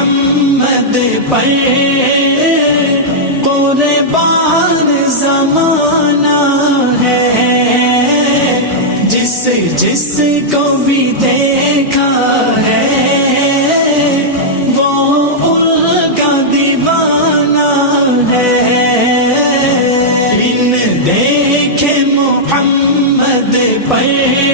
محمد پر قربان زمانہ ہے، جس کو بھی دیکھا ہے وہ ان کا دیوانہ ہے۔ ان دیکھے محمد پر